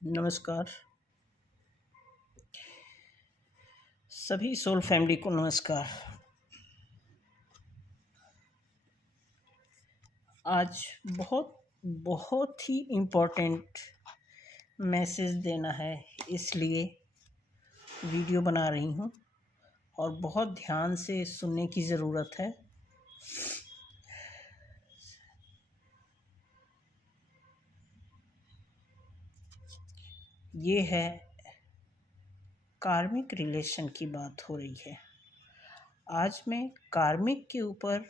नमस्कार। सभी soul family को नमस्कार। आज बहुत बहुत ही इम्पोर्टेंट मैसेज देना है, इसलिए वीडियो बना रही हूँ और बहुत ध्यान से सुनने की ज़रूरत है। ये है कार्मिक रिलेशन की बात हो रही है। आज मैं कार्मिक के ऊपर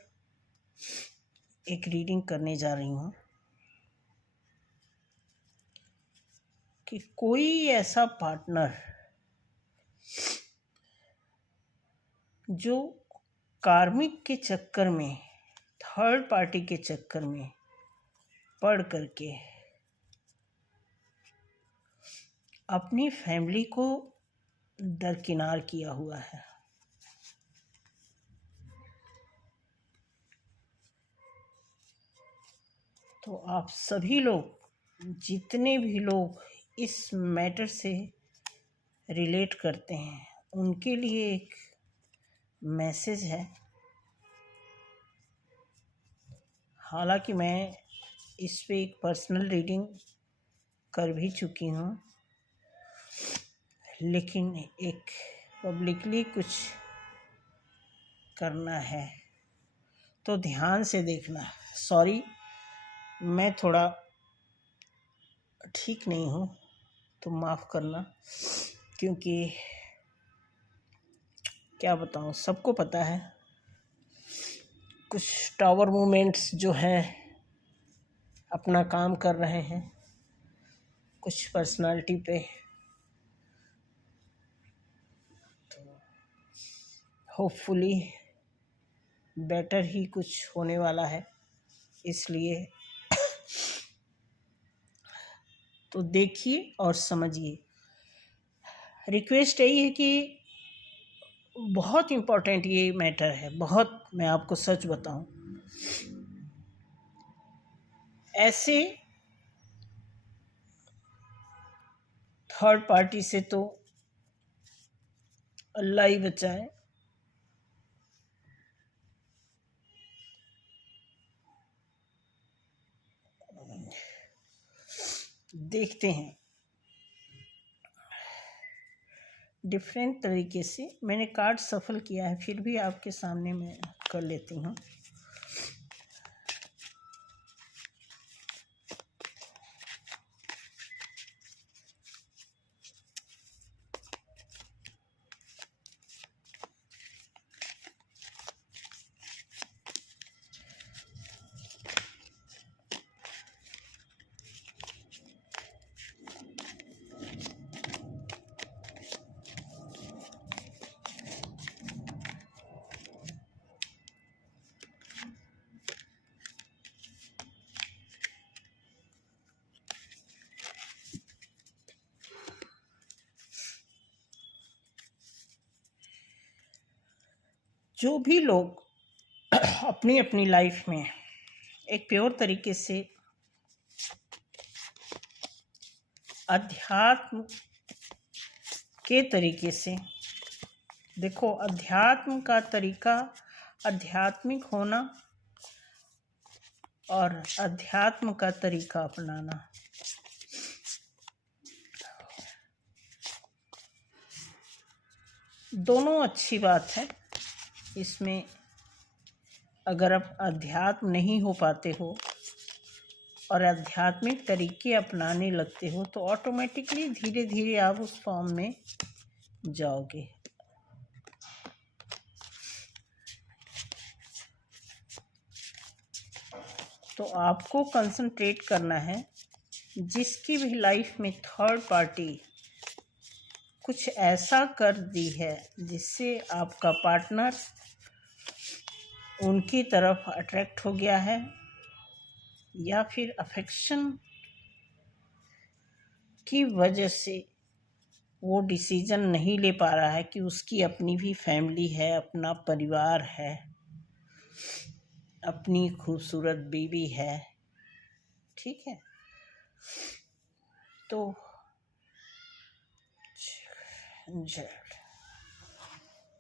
एक रीडिंग करने जा रही हूँ कि कोई ऐसा पार्टनर जो कार्मिक के चक्कर में, थर्ड पार्टी के चक्कर में पड़ करके अपनी फैमिली को दरकिनार किया हुआ है। तो आप सभी लोग, जितने भी लोग इस मैटर से रिलेट करते हैं, उनके लिए एक मैसेज है। हालांकि मैं इस पे एक पर्सनल रीडिंग कर भी चुकी हूँ, लेकिन एक पब्लिकली कुछ करना है तो ध्यान से देखना। सॉरी, मैं थोड़ा ठीक नहीं हूँ तो माफ़ करना, क्योंकि क्या बताऊँ, सबको पता है कुछ टावर मूवमेंट्स जो हैं अपना काम कर रहे हैं कुछ पर्सनालिटी पे। तो होपफुली बेटर ही कुछ होने वाला है, इसलिए तो देखिए और समझिए। रिक्वेस्ट यही है कि बहुत इम्पोर्टेंट ये मैटर है, बहुत। मैं आपको सच बताऊं, ऐसे थर्ड पार्टी से तो अल्लाह ही बचाए। देखते हैं डिफरेंट तरीके से। मैंने कार्ड सफल किया है, फिर भी आपके सामने मैं कर लेती हूँ। जो भी लोग अपनी अपनी लाइफ में एक प्योर तरीके से अध्यात्म के तरीके से, देखो, अध्यात्म का तरीका, आध्यात्मिक होना और अध्यात्म का तरीका अपनाना, दोनों अच्छी बात है। इसमें अगर आप अध्यात्म नहीं हो पाते हो और आध्यात्मिक तरीके अपनाने लगते हो तो ऑटोमेटिकली धीरे धीरे आप उस फॉर्म में जाओगे। तो आपको कंसंट्रेट करना है, जिसकी भी लाइफ में थर्ड पार्टी कुछ ऐसा कर दी है जिससे आपका पार्टनर उनकी तरफ अट्रैक्ट हो गया है, या फिर अफेक्शन की वजह से वो डिसीजन नहीं ले पा रहा है कि उसकी अपनी भी फैमिली है, अपना परिवार है, अपनी खूबसूरत बीवी है, ठीक है। तो जय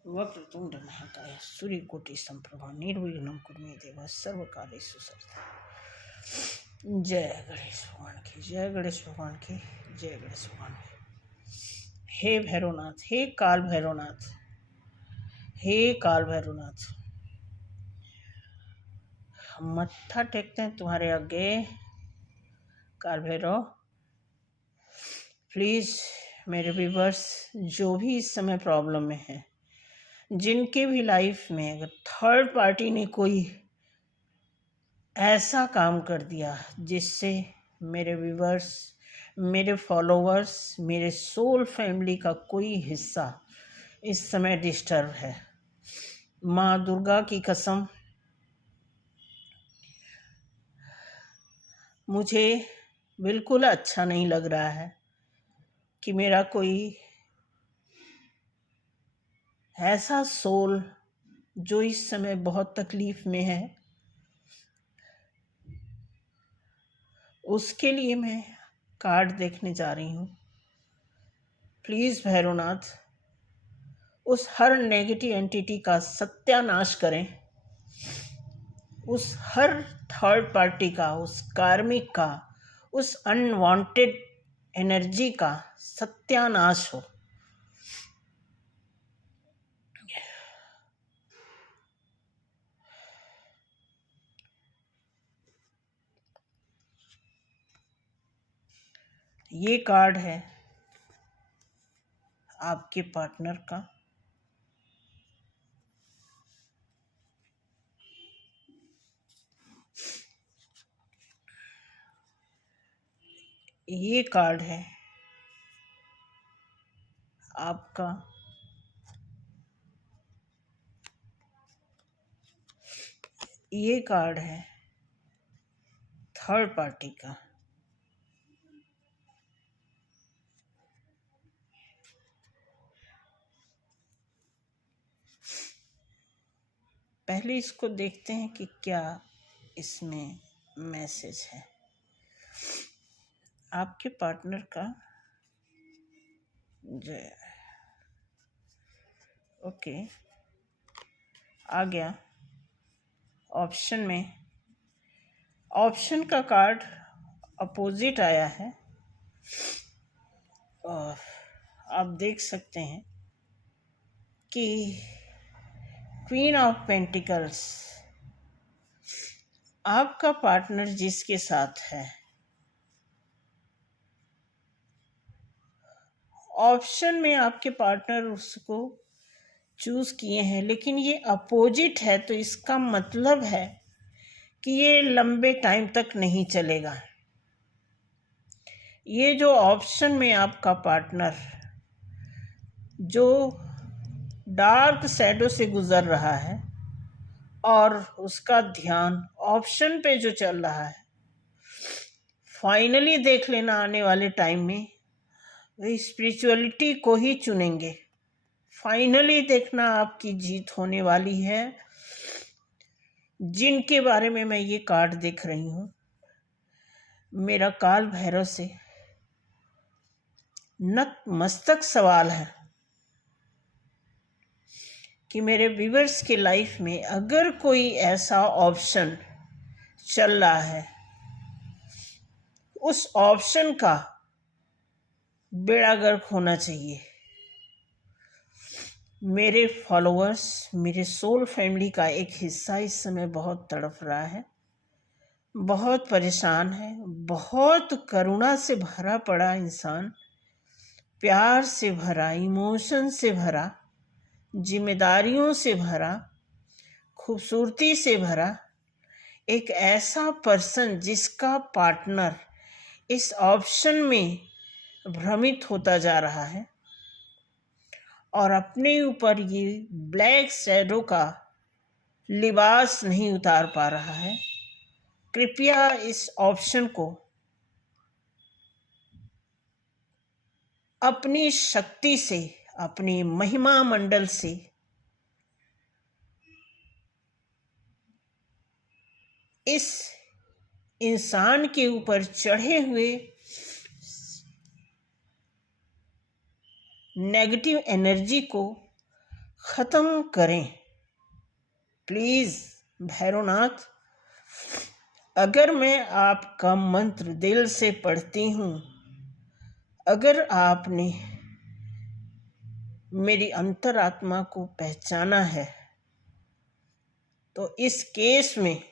वक्रतुंड महाकाय सूर्यकोटि संप्रभा निर्विघ्नं कुरु मे देव सर्वकार्येषु सर्वदा। जय गणेश भगवान की, जय गणेश भगवान की, जय गणेश भगवान की। हे भैरवनाथ, हे काल भैरवनाथ, हे काल भैरवनाथ, हम मत्था टेकते हैं तुम्हारे आगे। काल भैरव प्लीज़ मेरे व्यूवर्स जो भी इस समय प्रॉब्लम में हैं, जिनके भी लाइफ में अगर थर्ड पार्टी ने कोई ऐसा काम कर दिया जिससे मेरे व्यूवर्स, मेरे फॉलोवर्स, मेरे सोल फैमिली का कोई हिस्सा इस समय डिस्टर्ब है, माँ दुर्गा की कसम मुझे बिल्कुल अच्छा नहीं लग रहा है कि मेरा कोई ऐसा सोल जो इस समय बहुत तकलीफ में है, उसके लिए मैं कार्ड देखने जा रही हूँ। प्लीज़ भैरवनाथ उस हर नेगेटिव एंटिटी का सत्यानाश करें, उस हर थर्ड पार्टी का, उस कार्मिक का, उस अनवांटेड एनर्जी का सत्यानाश हो। ये कार्ड है आपके पार्टनर का। ये कार्ड है आपका ये कार्ड है थर्ड पार्टी का। पहले इसको देखते हैं कि क्या इसमें मैसेज है आपके पार्टनर का। जय ओके आ गया। ऑप्शन में ऑप्शन का कार्ड अपोजिट आया है और आप देख सकते हैं कि क्वीन ऑफ पेंटिकल्स आपका पार्टनर जिसके साथ है, ऑप्शन में आपके पार्टनर उसको चूज किए हैं, लेकिन ये अपोजिट है, तो इसका मतलब है कि ये लंबे टाइम तक नहीं चलेगा। ये जो ऑप्शन में आपका पार्टनर जो डार्क शैडो से गुजर रहा है और उसका ध्यान ऑप्शन पे जो चल रहा है, फाइनली देख लेना आने वाले टाइम में वे स्पिरिचुअलिटी को ही चुनेंगे। फाइनली देखना आपकी जीत होने वाली है। जिनके बारे में मैं ये कार्ड देख रही हूँ, मेरा काल भैरव से नतमस्तक सवाल है कि मेरे व्यूअर्स के लाइफ में अगर कोई ऐसा ऑप्शन चल रहा है, उस ऑप्शन का बेड़ा गर्क होना चाहिए। मेरे फॉलोअर्स, मेरे सोल फैमिली का एक हिस्सा इस समय बहुत तड़प रहा है, बहुत परेशान है, बहुत करुणा से भरा पड़ा इंसान, प्यार से भरा, इमोशन से भरा, जिम्मेदारियों से भरा, खूबसूरती से भरा एक ऐसा पर्सन जिसका पार्टनर इस ऑप्शन में भ्रमित होता जा रहा है और अपने ऊपर ये ब्लैक शैडो का लिबास नहीं उतार पा रहा है। कृपया इस ऑप्शन को अपनी शक्ति से, अपनी महिमा मंडल से इस इंसान के ऊपर चढ़े हुए नेगेटिव एनर्जी को ख़त्म करें। प्लीज़ भैरवनाथ, अगर मैं आपका मंत्र दिल से पढ़ती हूँ, अगर आपने मेरी अंतरात्मा को पहचाना है, तो इस केस में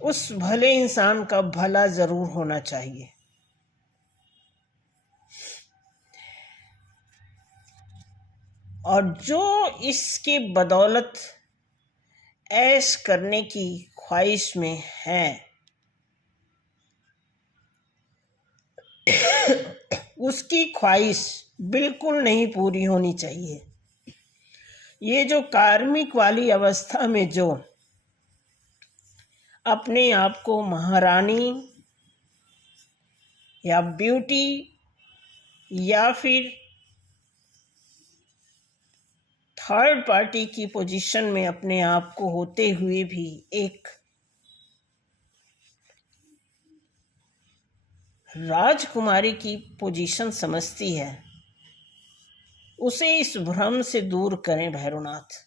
उस भले इंसान का भला ज़रूर होना चाहिए। और जो इसके बदौलत ऐश करने की ख्वाहिश में है, उसकी ख्वाहिश बिल्कुल नहीं पूरी होनी चाहिए। ये जो कार्मिक वाली अवस्था में जो अपने आप को महारानी या ब्यूटी या फिर थर्ड पार्टी की पोजीशन में अपने आप को होते हुए भी एक राजकुमारी की पोजीशन समझती है, उसे इस भ्रम से दूर करें भैरवनाथ।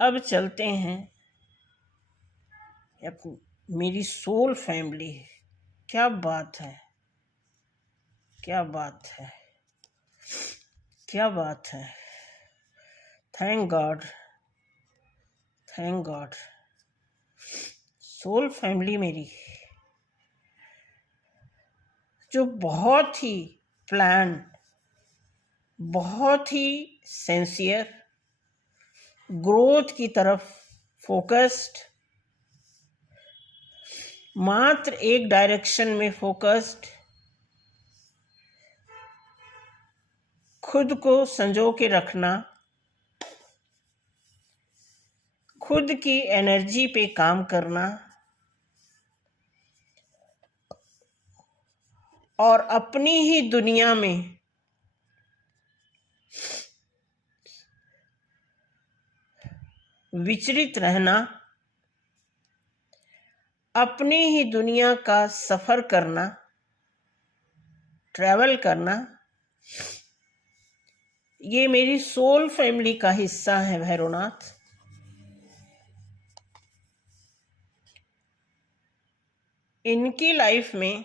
अब चलते हैं मेरी सोल फैमिली। क्या बात है, क्या बात है, क्या बात है। Thank God, thank God. Soul family मेरी जो बहुत ही प्लान, बहुत ही सिंसियर, ग्रोथ की तरफ फोकस्ड, मात्र एक डायरेक्शन में फोकस्ड, खुद को संजो के रखना, खुद की एनर्जी पे काम करना और अपनी ही दुनिया में विचरित रहना, अपनी ही दुनिया का सफ़र करना, ट्रैवल करना, ये मेरी सोल फैमिली का हिस्सा है भैरवनाथ। इनकी लाइफ में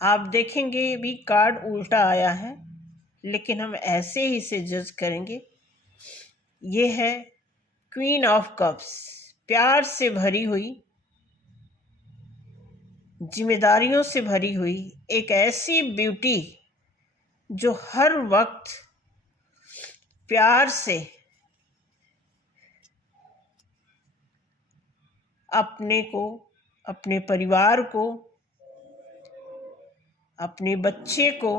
आप देखेंगे भी कार्ड उल्टा आया है, लेकिन हम ऐसे ही से जज करेंगे। ये है क्वीन ऑफ कप्स, प्यार से भरी हुई, जिम्मेदारियों से भरी हुई एक ऐसी ब्यूटी जो हर वक्त प्यार से अपने को, अपने परिवार को, अपने बच्चे को,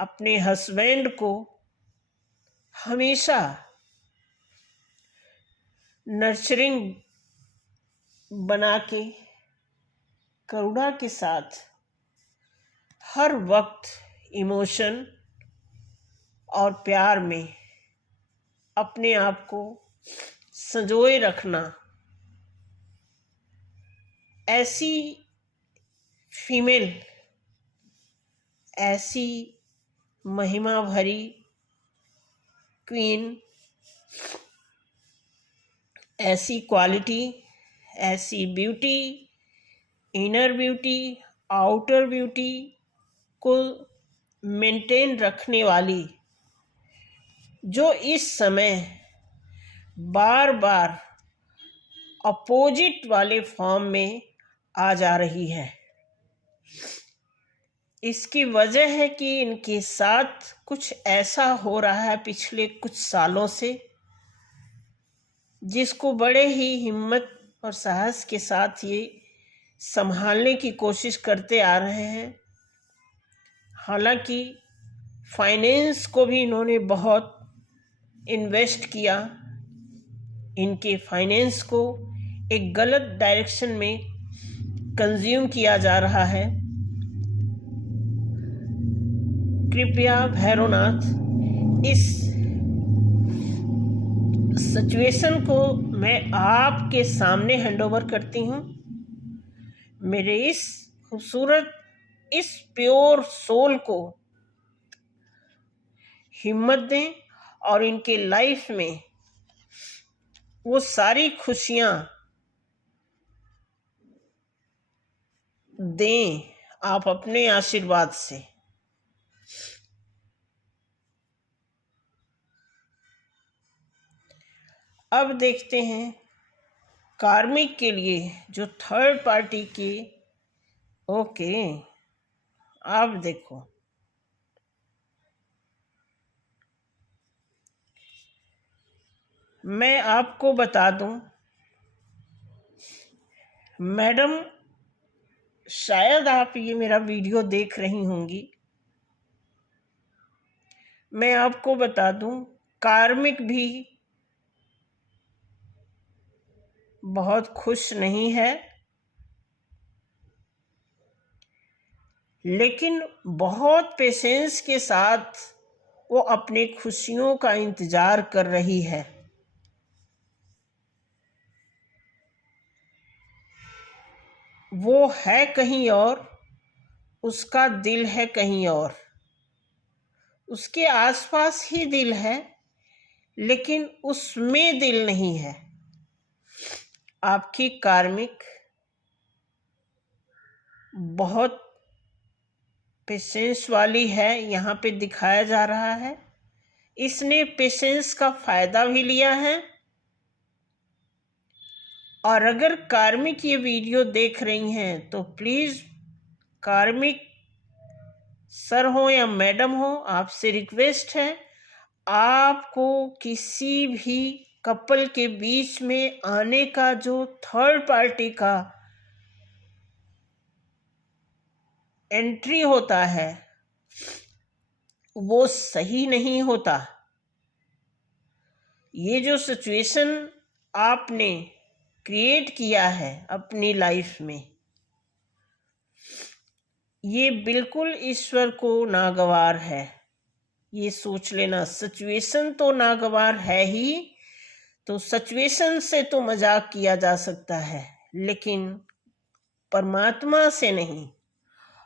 अपने हस्बैंड को हमेशा नर्चरिंग बना के, करुणा के साथ हर वक्त इमोशन और प्यार में अपने आप को संजोए रखना, ऐसी फीमेल, ऐसी महिमा भरी क्वीन, ऐसी क्वालिटी, ऐसी beauty, inner beauty, outer beauty को मेंटेन रखने वाली, जो इस समय बार बार अपोजिट वाले फॉर्म में आ जा रही है। इसकी वजह है कि इनके साथ कुछ ऐसा हो रहा है पिछले कुछ सालों से, जिसको बड़े ही हिम्मत और साहस के साथ ये संभालने की कोशिश करते आ रहे हैं। हालांकि फाइनेंस को भी इन्होंने बहुत इन्वेस्ट किया, इनके फाइनेंस को एक गलत डायरेक्शन में कंज्यूम किया जा रहा है। कृपया भैरवनाथ इस सिचुएशन को मैं आपके सामने हैंडओवर करती हूँ। मेरे इस खूबसूरत, इस प्योर सोल को हिम्मत दें और इनके लाइफ में वो सारी खुशियाँ दें आप अपने आशीर्वाद से। अब देखते हैं कार्मिक के लिए जो थर्ड पार्टी की। ओके, अब देखो, मैं आपको बता दूं, मैडम शायद आप ये मेरा वीडियो देख रही होंगी। मैं आपको बता दूं, कार्मिक भी बहुत खुश नहीं है, लेकिन बहुत पेशेंस के साथ वो अपनी खुशियों का इंतजार कर रही है। वो है कहीं और, उसका दिल है कहीं और। उसके आसपास ही दिल है, लेकिन उसमें दिल नहीं है। आपकी कार्मिक बहुत पेशेंस वाली है, यहाँ पे दिखाया जा रहा है। इसने पेशेंस का फायदा भी लिया है। और अगर कार्मिक ये वीडियो देख रही हैं तो प्लीज़ कार्मिक सर हो या मैडम हो, आपसे रिक्वेस्ट है, आपको किसी भी कपल के बीच में आने का जो थर्ड पार्टी का एंट्री होता है वो सही नहीं होता। ये जो सिचुएशन आपने क्रिएट किया है अपनी लाइफ में, ये बिल्कुल ईश्वर को नागवार है। ये सोच लेना, सिचुएशन तो नागवार है ही, तो सिचुएशन से तो मजाक किया जा सकता है, लेकिन परमात्मा से नहीं।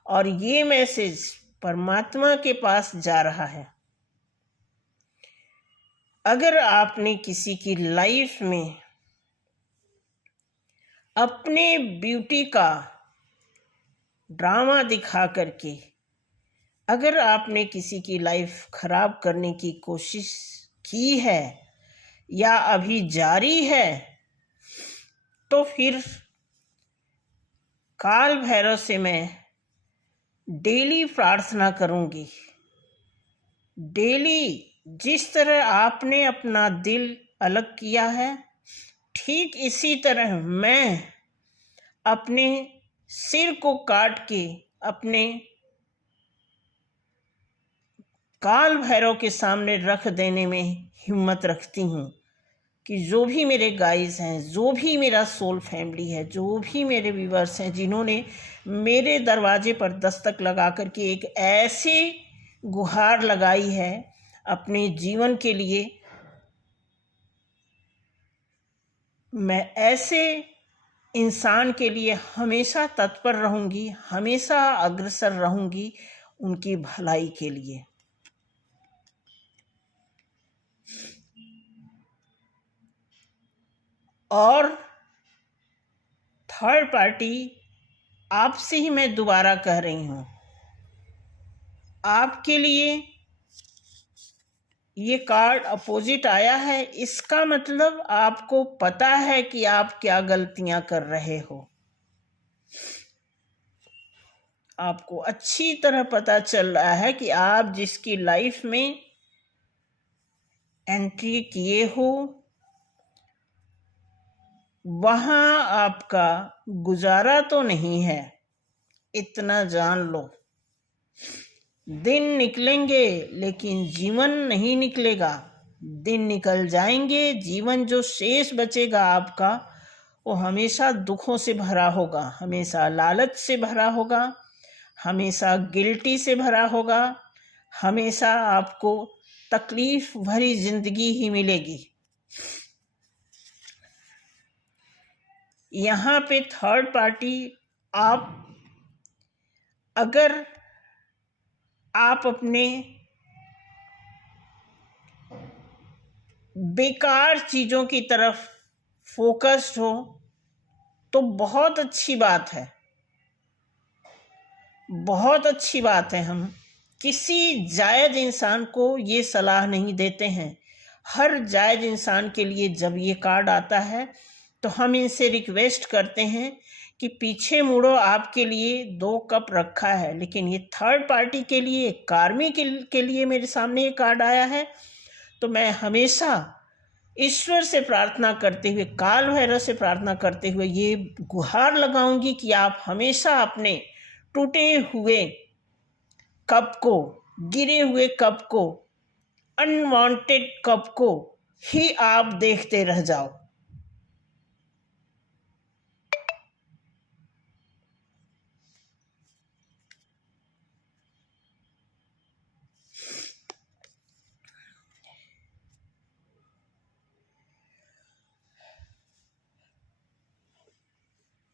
और ये मैसेज परमात्मा के पास जा रहा है। अगर आपने किसी की लाइफ में अपने ब्यूटी का ड्रामा दिखा करके अगर आपने किसी की लाइफ खराब करने की कोशिश की है या अभी जारी है, तो फिर काल भैरव से मैं डेली प्रार्थना करूंगी। डेली जिस तरह आपने अपना दिल अलग किया है, ठीक इसी तरह मैं अपने सिर को काट के अपने काल भैरव के सामने रख देने में हिम्मत रखती हूँ कि जो भी मेरे गाइस हैं, जो भी मेरा सोल फैमिली है, जो भी मेरे व्यूअर्स हैं जिन्होंने मेरे दरवाजे पर दस्तक लगा करके एक ऐसी गुहार लगाई है अपने जीवन के लिए, मैं ऐसे इंसान के लिए हमेशा तत्पर रहूँगी, हमेशा अग्रसर रहूँगी उनकी भलाई के लिए। और थर्ड पार्टी आपसे ही मैं दोबारा कह रही हूँ, आपके लिए ये कार्ड अपोजिट आया है, इसका मतलब आपको पता है कि आप क्या गलतियां कर रहे हो। आपको अच्छी तरह पता चल रहा है कि आप जिसकी लाइफ में एंट्री किए हो वहाँ आपका गुजारा तो नहीं है, इतना जान लो। दिन निकलेंगे लेकिन जीवन नहीं निकलेगा। दिन निकल जाएंगे, जीवन जो शेष बचेगा आपका वो हमेशा दुखों से भरा होगा, हमेशा लालच से भरा होगा, हमेशा गिल्टी से भरा होगा, हमेशा आपको तकलीफ भरी जिंदगी ही मिलेगी। यहाँ पे थर्ड पार्टी अगर आप अपने बेकार चीज़ों की तरफ फोकस्ड हो तो बहुत अच्छी बात है, बहुत अच्छी बात है। हम किसी जायज़ इंसान को ये सलाह नहीं देते हैं। हर जायज़ इंसान के लिए जब ये कार्ड आता है तो हम इनसे रिक्वेस्ट करते हैं कि पीछे मुड़ो, आपके लिए 2 कप रखा है। लेकिन ये थर्ड पार्टी के लिए, कार्मी के लिए मेरे सामने ये कार्ड आया है, तो मैं हमेशा ईश्वर से प्रार्थना करते हुए, काल भैरव से प्रार्थना करते हुए ये गुहार लगाऊंगी कि आप हमेशा अपने टूटे हुए कप को, गिरे हुए कप को, अनवांटेड कप को ही आप देखते रह जाओ।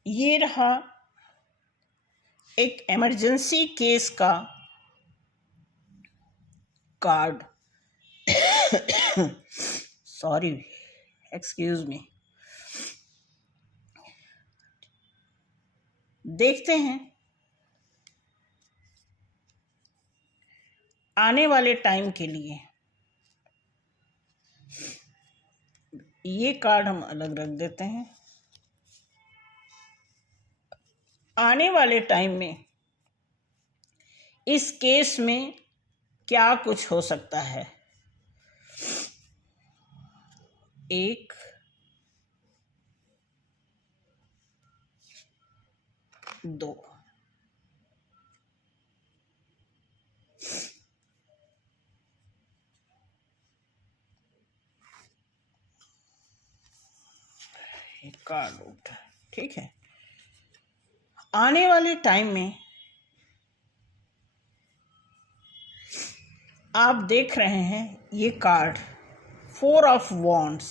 ये रहा एक इमरजेंसी केस का कार्ड। Sorry, excuse me. देखते हैं आने वाले टाइम के लिए। ये कार्ड हम अलग रख देते हैं। आने वाले टाइम में इस केस में क्या कुछ हो सकता है। 1, 2, एक कार्ड उठा, ठीक है। आने वाले टाइम में आप देख रहे हैं ये कार्ड 4 ऑफ वॉन्ड्स।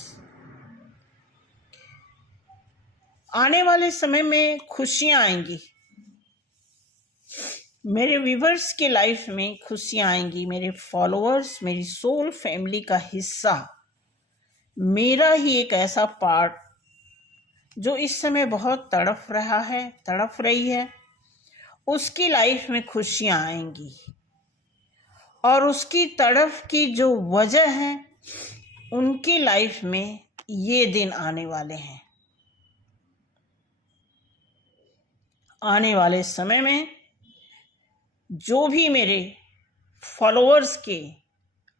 आने वाले समय में खुशियां आएंगी, मेरे व्यूवर्स के लाइफ में खुशियां आएंगी। मेरे फॉलोअर्स, मेरी सोल फैमिली का हिस्सा, मेरा ही एक ऐसा पार्ट जो इस समय बहुत तड़प रहा है, तड़प रही है, उसकी लाइफ में खुशियां आएंगी। और उसकी तड़प की जो वजह है, उनकी लाइफ में ये दिन आने वाले हैं। आने वाले समय में जो भी मेरे फॉलोअर्स के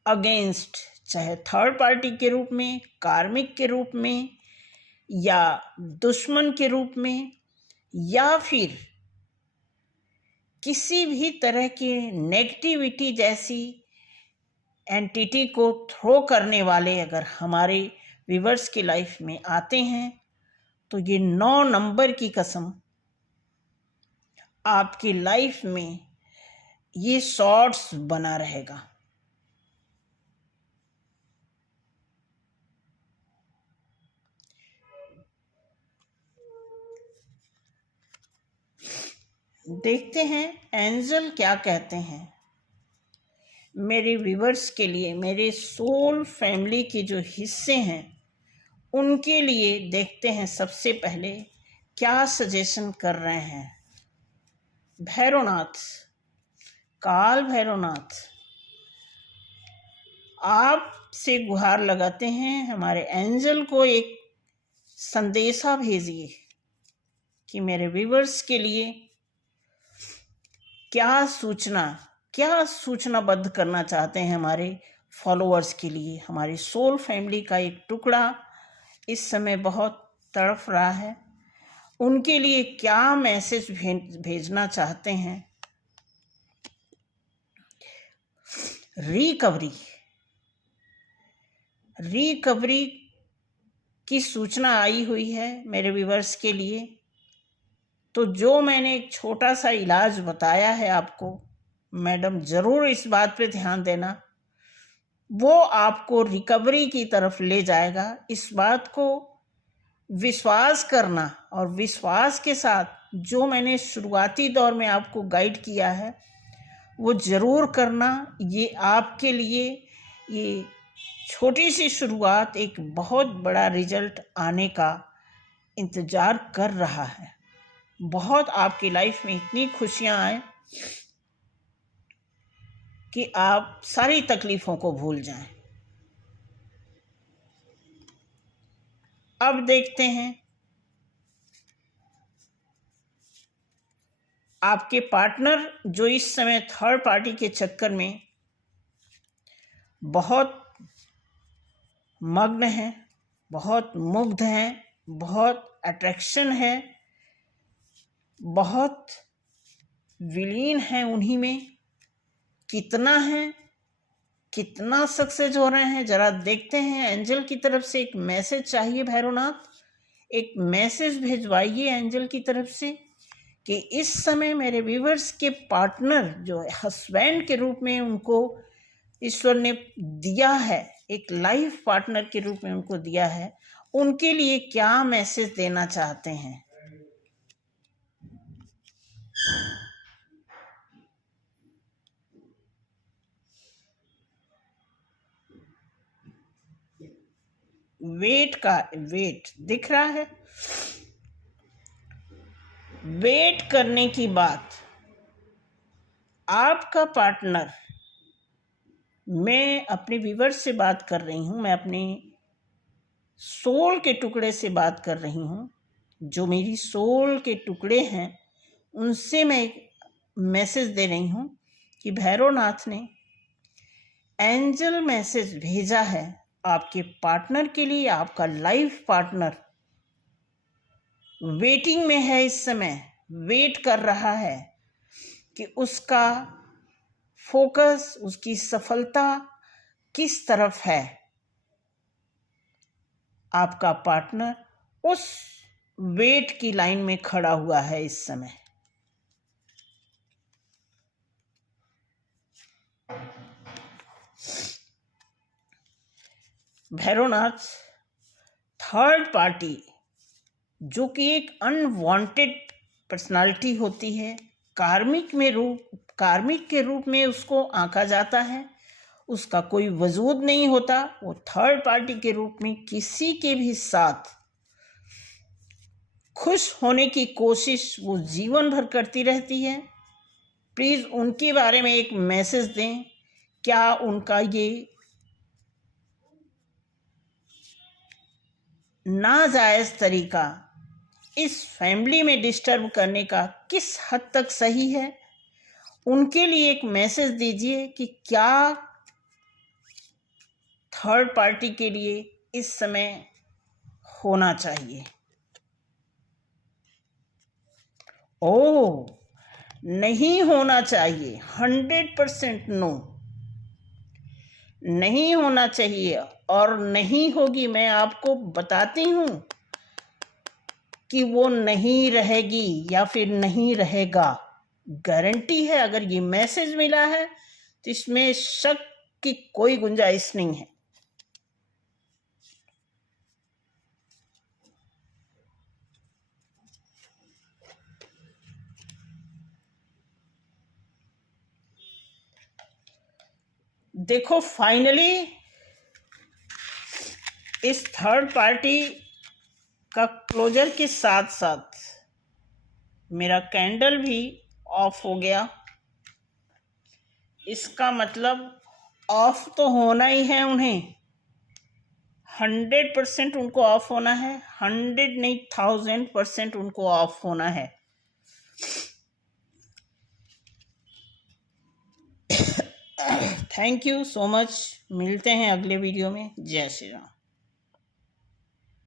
अगेंस्ट, चाहे थर्ड पार्टी के रूप में, कार्मिक के रूप में, या दुश्मन के रूप में, या फिर किसी भी तरह की नेगेटिविटी जैसी एंटिटी को थ्रो करने वाले अगर हमारे व्यूवर्स की लाइफ में आते हैं, तो ये 9 नंबर की कसम आपकी लाइफ में ये शॉर्ट्स बना रहेगा। देखते हैं एंजल क्या कहते हैं मेरे व्यूवर्स के लिए, मेरे सोल फैमिली के जो हिस्से हैं उनके लिए। देखते हैं सबसे पहले क्या सजेशन कर रहे हैं भैरवनाथ, काल भैरवनाथ। आपसे गुहार लगाते हैं, हमारे एंजल को एक संदेशा भेजिए कि मेरे व्यूवर्स के लिए क्या सूचनाबद्ध करना चाहते हैं। हमारे फॉलोअर्स के लिए, हमारी सोल फैमिली का एक टुकड़ा इस समय बहुत तड़प रहा है, उनके लिए क्या मैसेज भेजना चाहते हैं। रिकवरी की सूचना आई हुई है मेरे व्यूवर्स के लिए। तो जो मैंने एक छोटा सा इलाज बताया है आपको, मैडम ज़रूर इस बात पे ध्यान देना, वो आपको रिकवरी की तरफ ले जाएगा। इस बात को विश्वास करना, और विश्वास के साथ जो मैंने शुरुआती दौर में आपको गाइड किया है वो ज़रूर करना। ये आपके लिए ये छोटी सी शुरुआत एक बहुत बड़ा रिजल्ट आने का इंतज़ार कर रहा है। बहुत आपकी लाइफ में इतनी खुशियाँ आए कि आप सारी तकलीफ़ों को भूल जाएं। अब देखते हैं आपके पार्टनर जो इस समय थर्ड पार्टी के चक्कर में बहुत मग्न हैं, बहुत मुग्ध हैं, बहुत अट्रैक्शन है, बहुत विलीन है उन्हीं में, कितना है, कितना सक्सेस हो रहे हैं ज़रा देखते हैं। एंजल की तरफ से एक मैसेज चाहिए भैरवनाथ, एक मैसेज भिजवाइए एंजल की तरफ से कि इस समय मेरे व्यूवर्स के पार्टनर जो हस्बैंड के रूप में उनको ईश्वर ने दिया है, एक लाइफ पार्टनर के रूप में उनको दिया है, उनके लिए क्या मैसेज देना चाहते हैं। वेट दिख रहा है। वेट करने की बात, आपका पार्टनर, मैं अपने व्यूवर्स से बात कर रही हूँ, मैं अपने सोल के टुकड़े से बात कर रही हूँ, जो मेरी सोल के टुकड़े हैं उनसे मैं एक मैसेज दे रही हूँ कि भैरवनाथ ने एंजल मैसेज भेजा है आपके पार्टनर के लिए। आपका लाइफ पार्टनर वेटिंग में है, इस समय वेट कर रहा है कि उसका फोकस, उसकी सफलता किस तरफ है। आपका पार्टनर उस वेट की लाइन में खड़ा हुआ है इस समय। भैरवनाथ, थर्ड पार्टी जो कि एक अनवांटेड पर्सनालिटी होती है, कार्मिक के रूप में उसको आंका जाता है, उसका कोई वजूद नहीं होता। वो थर्ड पार्टी के रूप में किसी के भी साथ खुश होने की कोशिश वो जीवन भर करती रहती है। प्लीज़ उनके बारे में एक मैसेज दें। क्या उनका ये नाजायज़ तरीका इस फैमिली में डिस्टर्ब करने का किस हद तक सही है, उनके लिए एक मैसेज दीजिए कि क्या थर्ड पार्टी के लिए इस समय होना चाहिए। नहीं होना चाहिए, 100% नो, नहीं होना चाहिए और नहीं होगी। मैं आपको बताती हूँ कि वो नहीं रहेगी या फिर नहीं रहेगा, गारंटी है। अगर ये मैसेज मिला है तो इसमें शक की कोई गुंजाइश नहीं है। देखो, फाइनली इस थर्ड पार्टी का क्लोजर के साथ साथ मेरा कैंडल भी ऑफ हो गया। इसका मतलब ऑफ तो होना ही है उन्हें, 100% उनको ऑफ होना है, 100 नहीं 1000% उनको ऑफ होना है। Thank you so much. मिलते हैं अगले वीडियो में। जय श्री राम।